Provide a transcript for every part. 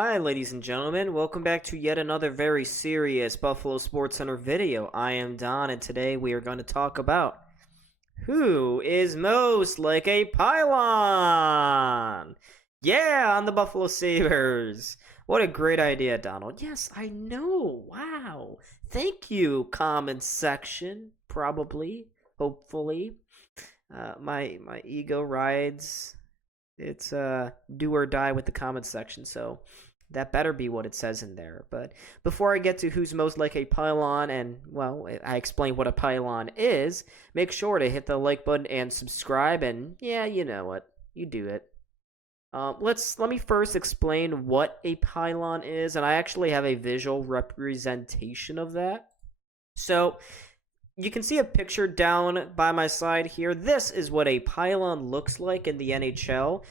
Hi, ladies and gentlemen. Welcome back to yet another very serious Buffalo SportsCenter video. I am Don, and today we are going to talk about who is most like a pylon. Yeah, on the Buffalo Sabres. What a great idea, Donald. Yes, I know. Wow. Thank you, comment section. Probably, hopefully. My ego rides. It's do or die with the comment section, so that better be what it says in there. But before I get to who's most like a pylon, and well, I explain what a pylon is, make sure to hit the like button and subscribe. And yeah, you know what, you do it. Let me first explain what a pylon is, and I actually have a visual representation of that. So you can see a picture down by my side here. This is what a pylon looks like in the NHL.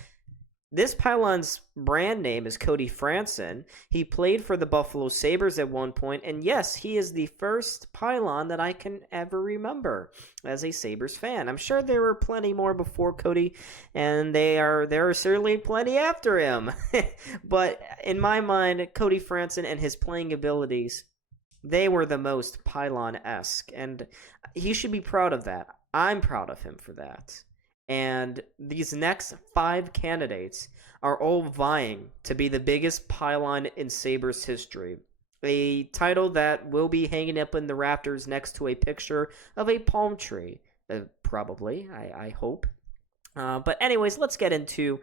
This pylon's brand name is Cody Franson. He played for the Buffalo Sabres at one point, and yes, he is the first pylon that I can ever remember as a Sabres fan. I'm sure there were plenty more before Cody, and there are certainly plenty after him. But in my mind, Cody Franson and his playing abilities, they were the most pylon-esque, and he should be proud of that. I'm proud of him for that. And these next 5 candidates are all vying to be the biggest pylon in Sabres history. A title that will be hanging up in the rafters next to a picture of a palm tree. Probably, I hope. But anyways, let's get into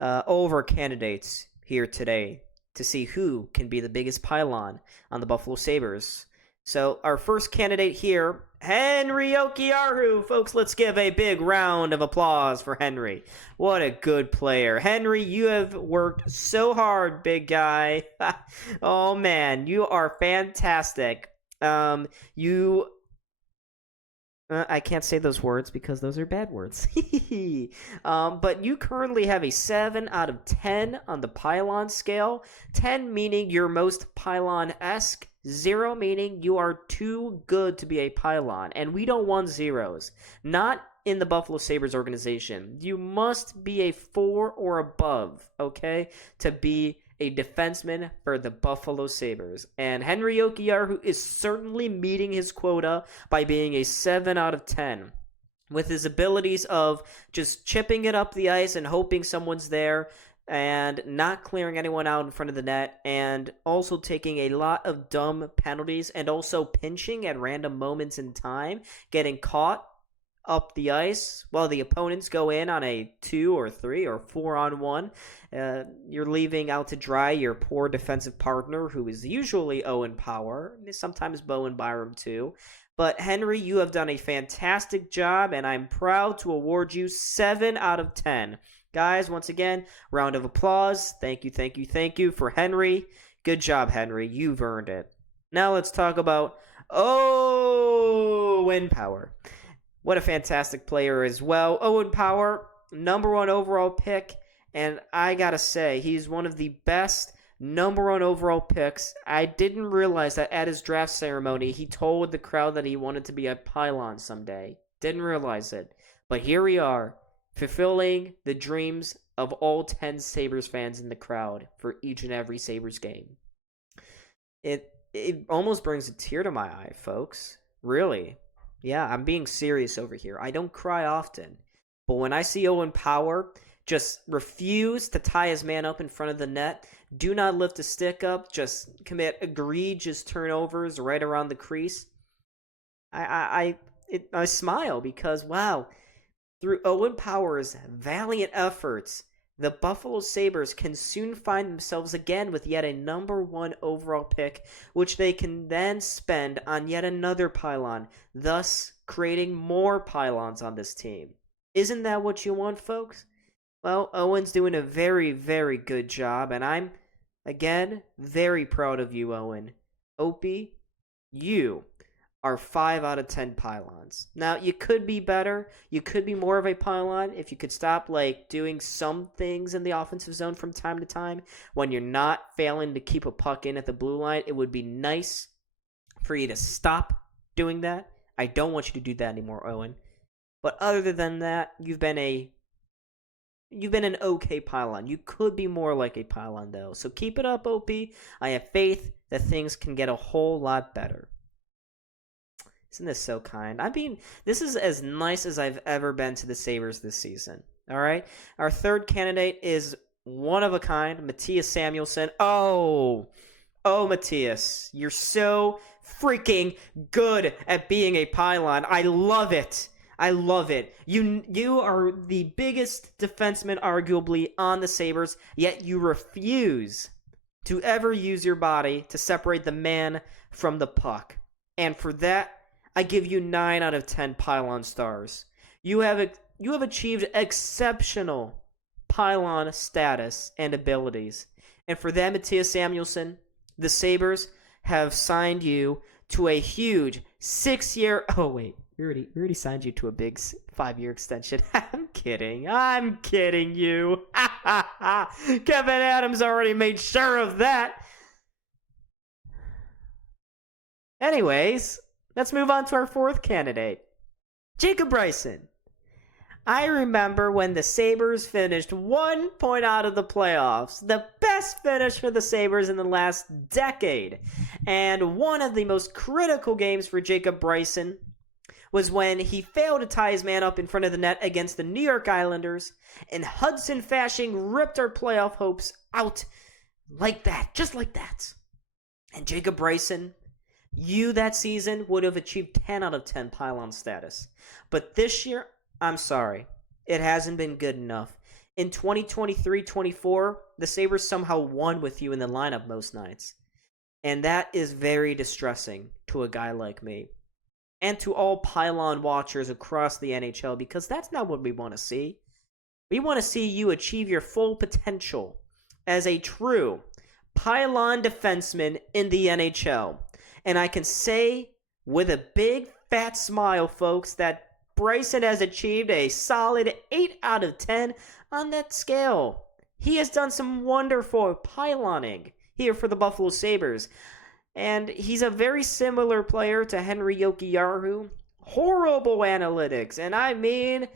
all of our candidates here today to see who can be the biggest pylon on the Buffalo Sabres. So our first candidate here, Henry Jokiharju. Folks, let's give a big round of applause for Henry. What a good player. Henry, you have worked so hard, big guy. Oh, man, you are fantastic. I can't say those words because those are bad words. But you currently have a 7 out of 10 on the pylon scale. 10 meaning you're most pylon-esque. 0 meaning you are too good to be a pylon. And we don't want zeros. Not in the Buffalo Sabres organization. You must be a 4 or above, okay, to be a defenseman for the Buffalo Sabres. And Henry Jokiharju is certainly meeting his quota by being a 7 out of 10. With his abilities of just chipping it up the ice and hoping someone's there, and not clearing anyone out in front of the net, and also taking a lot of dumb penalties, and also pinching at random moments in time, getting caught up the ice while the opponents go in on a 2 or 3 or 4-on-1. You're leaving out to dry your poor defensive partner, who is usually Owen Power, sometimes Bowen Byram too. But Henry, you have done a fantastic job, and I'm proud to award you 7 out of 10. Guys, once again, round of applause. Thank you for Henry. Good job, Henry. You've earned it. Now let's talk about Owen Power. What a fantastic player as well. Owen Power, number 1 overall pick, and I gotta say, he's one of the best number 1 overall picks. I didn't realize that at his draft ceremony, he told the crowd that he wanted to be a pylon someday. Didn't realize it. But here we are, fulfilling the dreams of all 10 Sabres fans in the crowd for each and every Sabres game. It almost brings a tear to my eye, folks. Really. Yeah, I'm being serious over here. I don't cry often. But when I see Owen Power just refuse to tie his man up in front of the net, do not lift a stick up, just commit egregious turnovers right around the crease, I smile because, wow, through Owen Power's valiant efforts, the Buffalo Sabres can soon find themselves again with yet a number 1 overall pick, which they can then spend on yet another pylon, thus creating more pylons on this team. Isn't that what you want, folks? Well, Owen's doing a very, very good job, and I'm, again, very proud of you, Owen. Opie, you are 5 out of 10 pylons. Now, you could be better. You could be more of a pylon if you could stop doing some things in the offensive zone from time to time when you're not failing to keep a puck in at the blue line. It would be nice for you to stop doing that. I don't want you to do that anymore, Owen. But other than that, you've been a you've been an okay Pylon. You could be more like a Pylon, though. So keep it up, OP. I have faith that things can get a whole lot better. Isn't this so kind? I mean, this is as nice as I've ever been to the Sabres this season. All right? Our third candidate is one of a kind, Matias Samuelson. Oh, Matias, you're so freaking good at being a Pylon. I love it. I love it. You are the biggest defenseman arguably on the Sabres, yet you refuse to ever use your body to separate the man from the puck. And for that, I give you 9 out of 10 Pylon stars. You have achieved exceptional Pylon status and abilities. And for that, Matias Samuelson, the Sabres have signed you to a huge 6-year... Oh, wait. We already signed you to a big 5-year extension. I'm kidding you. Kevin Adams already made sure of that. Anyways, let's move on to our fourth candidate, Jacob Bryson. I remember when the Sabres finished 1 point out of the playoffs, the best finish for the Sabres in the last decade. And one of the most critical games for Jacob Bryson was when he failed to tie his man up in front of the net against the New York Islanders, and Hudson Fasching ripped our playoff hopes out like that, just like that. And Jacob Bryson, you that season would have achieved 10 out of 10 Pylon status. But this year, I'm sorry, it hasn't been good enough. In 2023-24, the Sabres somehow won with you in the lineup most nights. And that is very distressing to a guy like me. And to all Pylon watchers across the NHL, because that's not what we want to see. We want to see you achieve your full potential as a true Pylon defenseman in the NHL. And I can say with a big fat smile, folks, that Bryson has achieved a solid 8 out of 10 on that scale. He has done some wonderful pyloning here for the Buffalo Sabres. And he's a very similar player to Henry Jokiharju. Horrible analytics, and I mean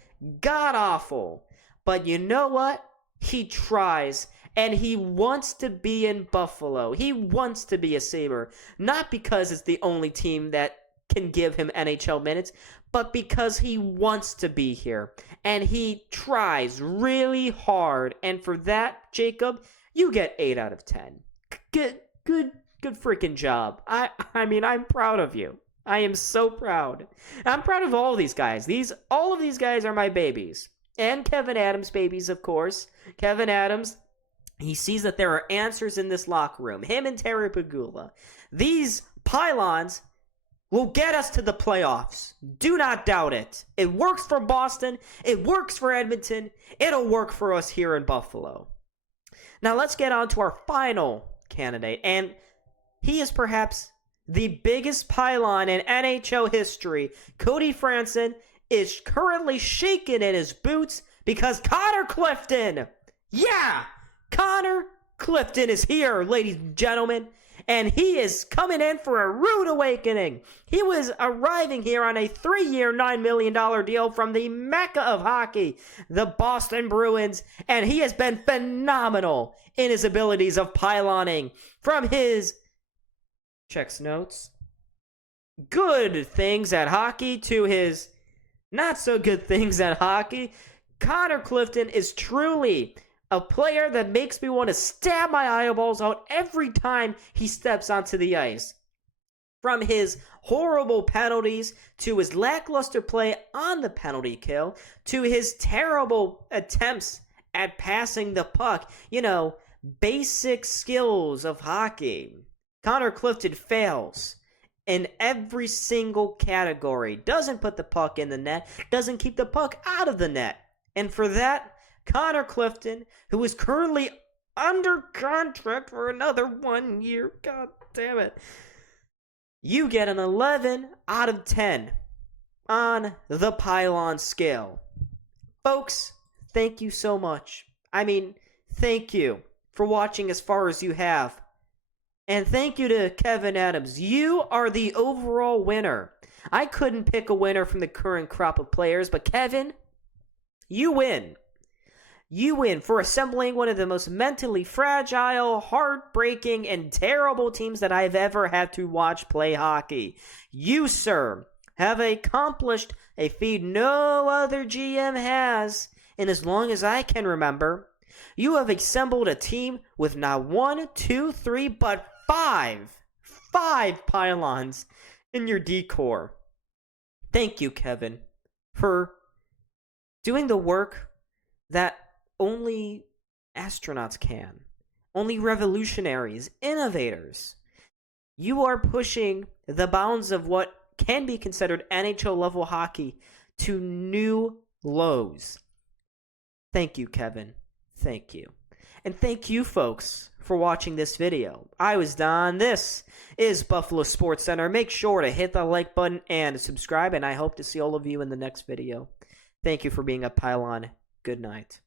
god-awful. But you know what? He tries, and he wants to be in Buffalo. He wants to be a Sabre. Not because it's the only team that can give him NHL minutes, but because he wants to be here. And he tries really hard. And for that, Jacob, you get 8 out of 10. Good freaking job. I mean, I'm proud of you. I am so proud. I'm proud of all these guys. All of these guys are my babies. And Kevin Adams' babies, of course. Kevin Adams, he sees that there are answers in this locker room. Him and Terry Pegula. These Pylons will get us to the playoffs. Do not doubt it. It works for Boston. It works for Edmonton. It'll work for us here in Buffalo. Now let's get on to our final candidate. And he is perhaps the biggest Pylon in NHL history. Cody Franson is currently shaking in his boots because Connor Clifton, Connor Clifton is here, ladies and gentlemen. And he is coming in for a rude awakening. He was arriving here on a 3-year, $9 million deal from the Mecca of hockey, the Boston Bruins. And he has been phenomenal in his abilities of pyloning. From his checks notes, good things at hockey to his not so good things at hockey, Connor Clifton is truly a player that makes me want to stab my eyeballs out every time he steps onto the ice. From his horrible penalties to his lackluster play on the penalty kill to his terrible attempts at passing the puck, basic skills of hockey. Connor Clifton fails in every single category. Doesn't put the puck in the net. Doesn't keep the puck out of the net. And for that, Connor Clifton, who is currently under contract for another 1 year, god damn it, you get an 11 out of 10 on the Pylon scale. Folks, thank you so much. I mean, thank you for watching as far as you have. And thank you to Kevin Adams. You are the overall winner. I couldn't pick a winner from the current crop of players, but Kevin, you win. You win for assembling one of the most mentally fragile, heartbreaking, and terrible teams that I've ever had to watch play hockey. You, sir, have accomplished a feat no other GM has, and as long as I can remember, you have assembled a team with not 1, 2, 3, but 5 pylons in your decor. Thank you, Kevin, for doing the work that only astronauts can. Only revolutionaries, innovators. You are pushing the bounds of what can be considered NHL level hockey to new lows. Thank you, Kevin. Thank you. And thank you, folks, for watching this video. I was Don. This is Buffalo Sports Center. Make sure to hit the like button and subscribe, and I hope to see all of you in the next video. Thank you for being a Pylon. Good night.